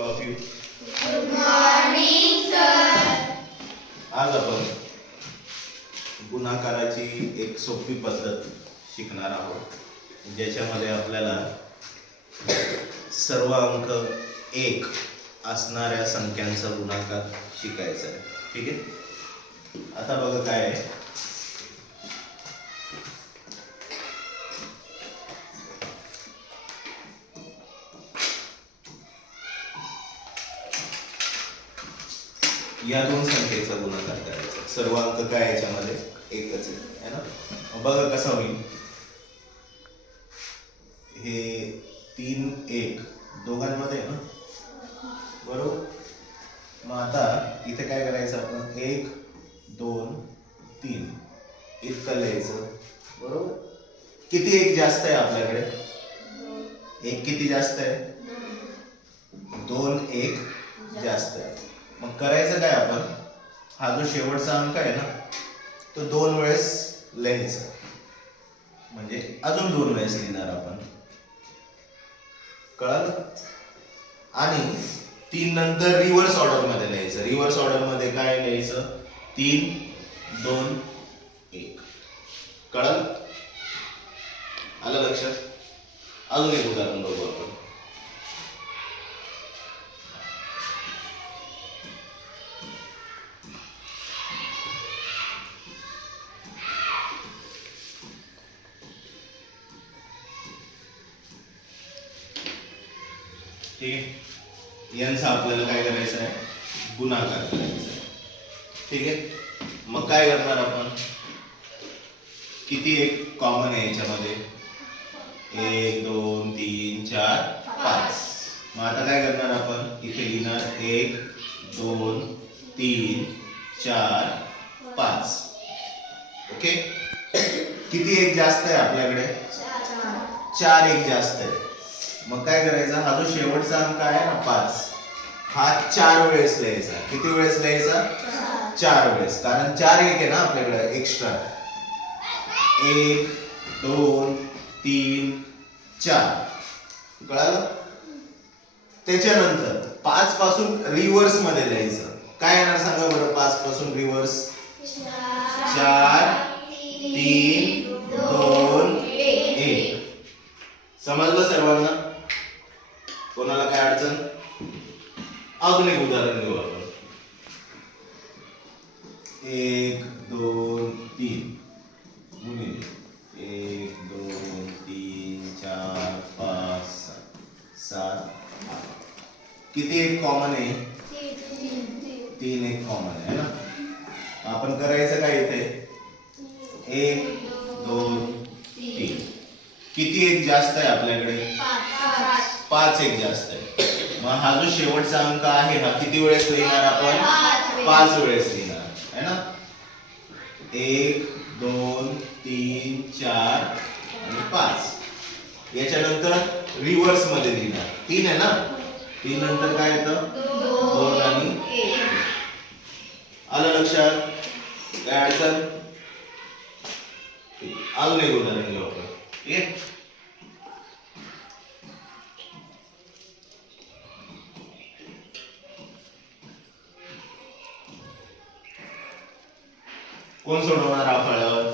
Of you. Good morning sir. आज आपण गुणाकाराची एक सोपी पद्धत शिकणार आहोत, ज्याच्यामध्ये आपल्याला सर्व अंक 1 असणाऱ्या संख्यांचा गुणाकार शिकायचा आहे. ठीक आहे. आता बघा काय आहे. या दोन संख्येचा गुणाकार करायचा. सर्व अंक काय याच्यामध्ये एकच आहे ना. मग बघा कसा होईल. हे 3 1 दोघांमध्ये ना, बरोबर. मग आता इथे काय करायचं आपण, 1 2 3 इतकं लिहायचं, बरोबर. किती एक जास्त आहे आपल्याकडे, एक किती जास्त आहे, 2 1 जास्त आहे. मग करायचं काय आपण, हा जो शेवटचा अंक आहे ना तो 2 वेळेस लिहायचा, म्हणजे अजून 2 वेळेस लिहिणार आपण, कळलं. आणि 3 नंतर रिव्हर्स ऑर्डर मध्ये लिहायचं. रिव्हर्स ऑर्डर मध्ये काय लिहायचं, 3 2 1. कळलं, आलं लक्षात. अजून एक उदाहरण बघू आपण. ठीक आहे. यांचा आपल्याला काय करायचं आहे, गुणाकार करायचा आहे. ठीक आहे. मग काय करणार आपण, किती एक कॉमन आहे याच्यामध्ये, 1 2 3 4 5. मग आता काय करणार आपण, इथे लिहिणार 1 2 3 4 5. ओके. किती एक जास्त आहे आपल्याकडे, 4 एक जास्त आहे. मग काय करायचं, हा जो शेवटचा अंक आहे ना 5, हा 4 वेळेस लिहायचा. किती वेळेस लिहायचा, 4 वेळेस. कारण 4 एक आहे ना आपल्याकडे एक्स्ट्रा. 1 2 3 4. कळालं. त्याच्यानंतर 5 पासून रिव्हर्स मध्ये लिहायचं. काय येणार सांगा बरं, 5 पासून रिव्हर्स, 4 3 2 1. समजलं सर्वांना, कोणाला काय अडचण. अजून एक उदाहरण घेऊ आपण. 1 2 3 गुणिले 1 2 3 4 5 7 8. किती एक कॉमन आहे, 3 एक कॉमन आहे ना. आपण करायचं काय इथे, 1 2 3. किती एक जास्त आहे आपल्याकडे, 5 एक जास्त आहे. मग हा जो शेवटचा अंक आहे हा किती वेळेस लिहिणार आपण, 5 वेळेस लिहिणार आहे ना. 1 2 3 4 आणि 5. याच्यानंतर रिव्हर्स मध्ये लिहिणार, 3 आहे ना. 3 नंतर काय येतं, 2 आणि 1. आलं लक्षात, काय अडचण. अजून एक उदाहरण घेऊ आपण. ठीक आहे. कोण सोडवणार हा फळावर,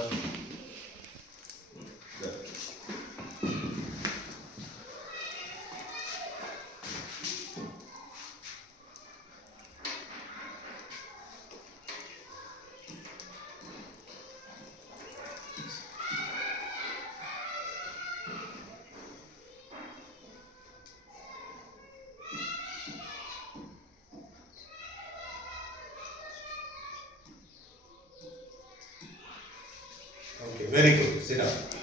okay, very good, sit down.